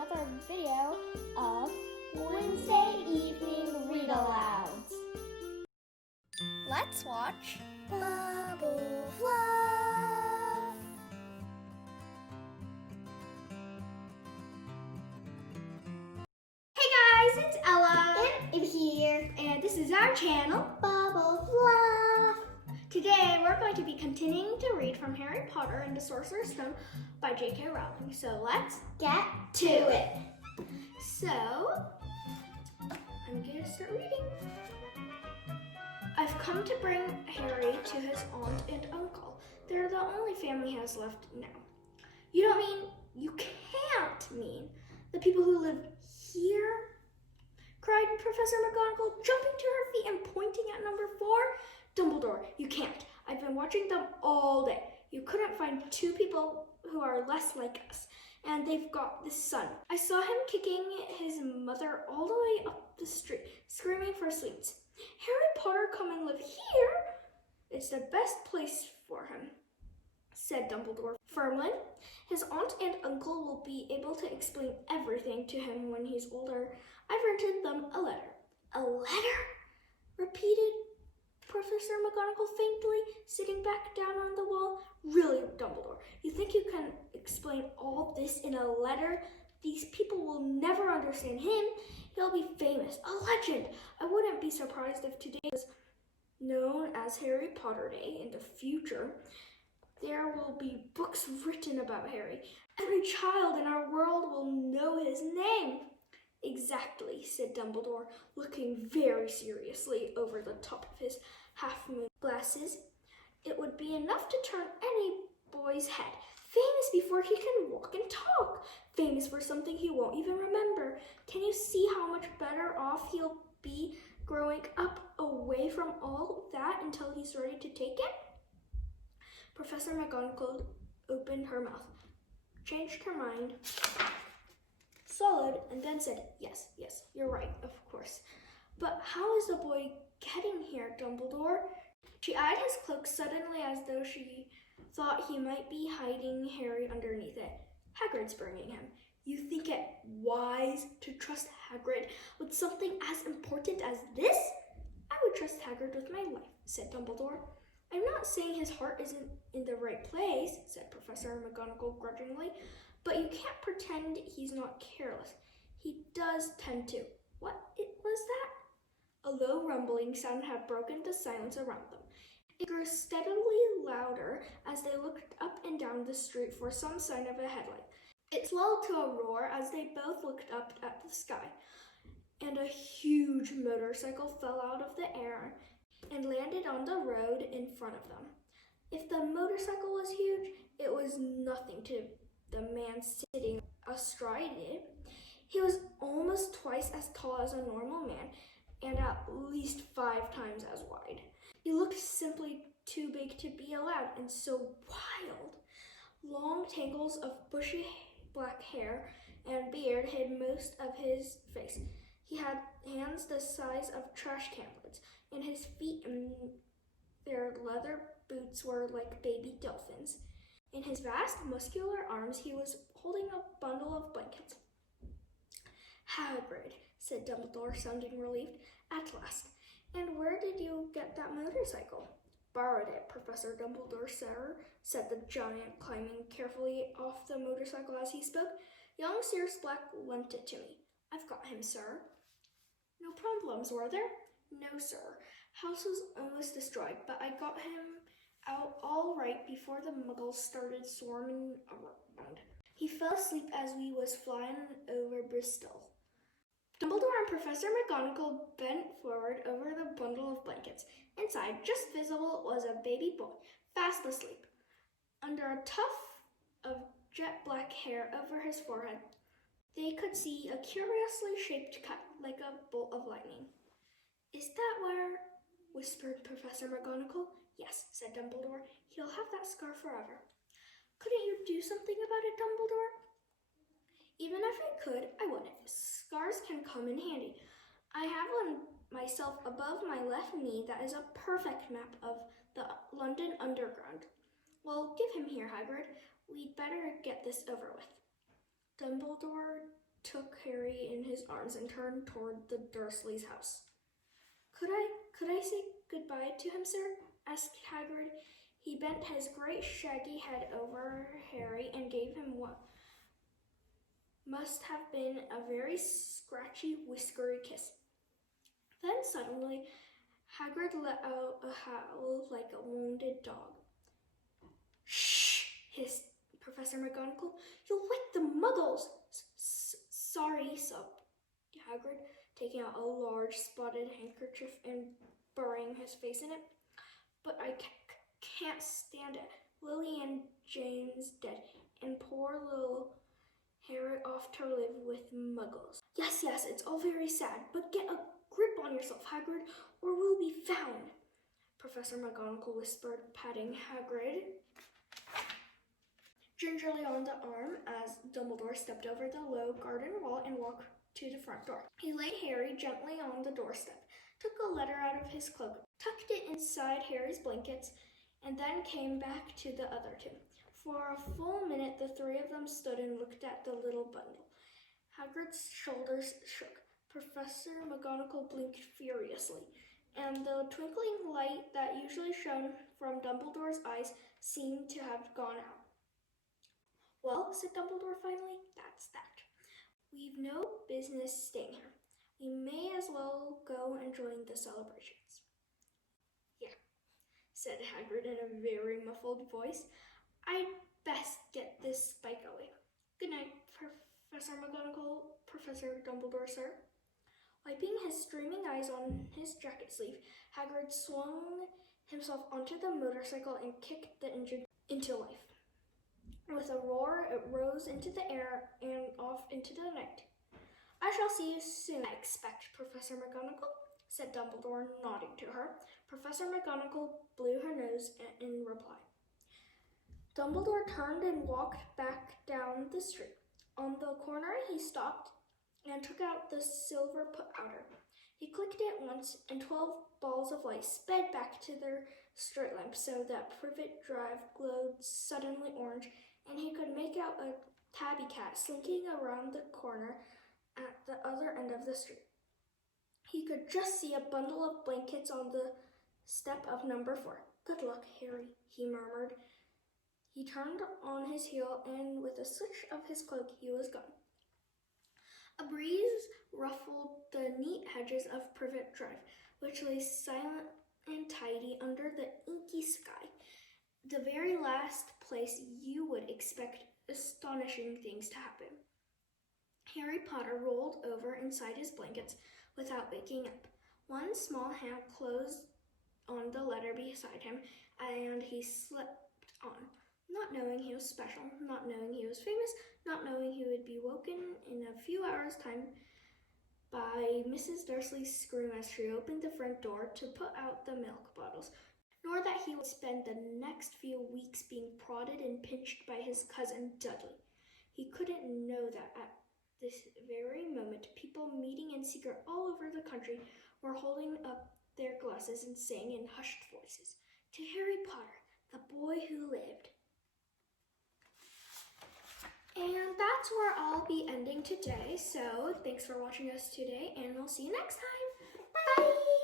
another video of Wednesday Evening Read-Alouds. Let's watch Bubble Fluff. Hey guys, it's Ella And here, and this is our channel, Bubble Fluff. Today we're going to be continuing to read from Harry Potter and the Sorcerer's Stone by J.K. Rowling. So let's Get to it. So, I'm going to start reading. I've come to bring Harry to his aunt and uncle. They're the only family he has left now. You don't mean, you can't mean, the people who live here? Cried Professor McGonagall, jumping to her feet and pointing at number 4. Dumbledore, you can't. I've been watching them all day. You couldn't find 2 people who are less like us, and they've got this son. I saw him kicking his mother all the way up the street, screaming for sweets. Harry Potter come and live here? It's the best place for him, said Dumbledore firmly. His aunt and uncle will be able to explain everything to him when he's older. I've written them a letter. A letter? Repeated Professor McGonagall faintly, sitting back down on the wall. Really, Dumbledore, you think you can explain all this in a letter? These people will never understand him. He'll be famous, a legend. I wouldn't be surprised if today was known as Harry Potter Day in the future. There will be books written about Harry. Every child in our world will know his name. Exactly, said Dumbledore, looking very seriously over the top of his half-moon glasses. It would be enough to turn any boy's head. Famous before he can walk and talk. Famous for something he won't even remember. Can you see how much better off he'll be growing up away from all that until he's ready to take it? Professor McGonagall opened her mouth, changed her mind, swallowed, and then said, yes, you're right, of course. But how is the boy getting here, Dumbledore? She eyed his cloak suddenly as though she thought he might be hiding Harry underneath it. Hagrid's bringing him. You think it wise to trust Hagrid with something as important as this? I would trust Hagrid with my life, said Dumbledore. I'm not saying his heart isn't in the right place, said Professor McGonagall grudgingly, but you can't pretend he's not careless. He does tend to. What was that? A low rumbling sound had broken the silence around them. It grew steadily louder as they looked up and down the street for some sign of a headlight. It swelled to a roar as they both looked up at the sky, and a huge motorcycle fell out of the air and landed on the road in front of them. If the motorcycle was huge, it was nothing to the man sitting astride it. He was almost twice as tall as a normal man and at least 5 times as wide. He looked simply too big to be allowed and so wild. Long tangles of bushy black hair and beard hid most of his face. He had hands the size of trash can lids, and his feet and their leather boots were like baby dolphins. In his vast, muscular arms, he was holding a bundle of blankets. Hagrid, said Dumbledore, sounding relieved. At last. And where did you get that motorcycle? Borrowed it, Professor Dumbledore, sir, said the giant, climbing carefully off the motorcycle as he spoke. Young Sirius Black lent it to me. I've got him, sir. No problems, were there? No, sir. House was almost destroyed, but I got him out all right before the muggles started swarming around. He fell asleep as we was flying over Bristol. Dumbledore and Professor McGonagall bent forward over the bundle of blankets. Inside, just visible, was a baby boy, fast asleep. Under a tuft of jet black hair over his forehead, they could see a curiously shaped cut, like a bolt of lightning. Is that where? Whispered Professor McGonagall. Yes, said Dumbledore. He'll have that scar forever. Couldn't you do something about it, Dumbledore? Even if I could, I wouldn't. Scars can come in handy. I have one myself above my left knee that is a perfect map of the London Underground. Well, give him here, Hagrid. We'd better get this over with. Dumbledore took Harry in his arms and turned toward the Dursleys' house. Could I say goodbye to him, sir? Asked Hagrid. He bent his great shaggy head over Harry and gave him what must have been a very scratchy, whiskery kiss. Then suddenly, Hagrid let out a howl like a wounded dog. Shh! Hissed Professor McGonagall. You'll wake the Muggles! Sorry, sobbed Hagrid, taking out a large spotted handkerchief and burying his face in it. But I can't stand it. Lily and Jane's dead, and poor little Harry off to live with Muggles. Yes, it's all very sad, but get a grip on yourself, Hagrid, or we'll be found, Professor McGonagall whispered, patting Hagrid gingerly on the arm as Dumbledore stepped over the low garden wall and walked to the front door. He laid Harry gently on the doorstep, took a letter out of his cloak, tucked it inside Harry's blankets, and then came back to the other two. For a full minute, the three of them stood and looked at the little bundle. Hagrid's shoulders shook. Professor McGonagall blinked furiously, and the twinkling light that usually shone from Dumbledore's eyes seemed to have gone out. Well, said Dumbledore finally, that's that. We've no business staying here. We may as well go and join the celebrations. Yeah, said Hagrid in a very muffled voice. I'd best get this spike away. Good night, Professor McGonagall, Professor Dumbledore, sir. Wiping his streaming eyes on his jacket sleeve, Hagrid swung himself onto the motorcycle and kicked the engine into life. With a roar, it rose into the air and off into the night. I shall see you soon, I expect, Professor McGonagall, said Dumbledore, nodding to her. Professor McGonagall blew her nose in reply. Dumbledore turned and walked back down the street. On the corner, he stopped and took out the silver put-outer. He clicked it once, and 12 balls of light sped back to their street lamp so that Privet Drive glowed suddenly orange, and he could make out a tabby cat slinking around the corner at the other end of the street. He could just see a bundle of blankets on the step of number 4. Good luck, Harry, he murmured. He turned on his heel, and with a switch of his cloak, he was gone. A breeze ruffled the neat hedges of Privet Drive, which lay silent and tidy under the inky sky, the very last place you would expect astonishing things to happen. Harry Potter rolled over inside his blankets without waking up. One small hand closed on the letter beside him, and he slept on, not knowing he was special, not knowing he was famous, not knowing he would be woken in a few hours' time by Mrs. Dursley's scream as she opened the front door to put out the milk bottles, nor that he would spend the next few weeks being prodded and pinched by his cousin Dudley. He couldn't know that at this very moment, people meeting in secret all over the country were holding up their glasses and saying in hushed voices, "To Harry Potter, the boy who lived." And that's where I'll be ending today. So thanks for watching us today, and I'll see you next time. Bye!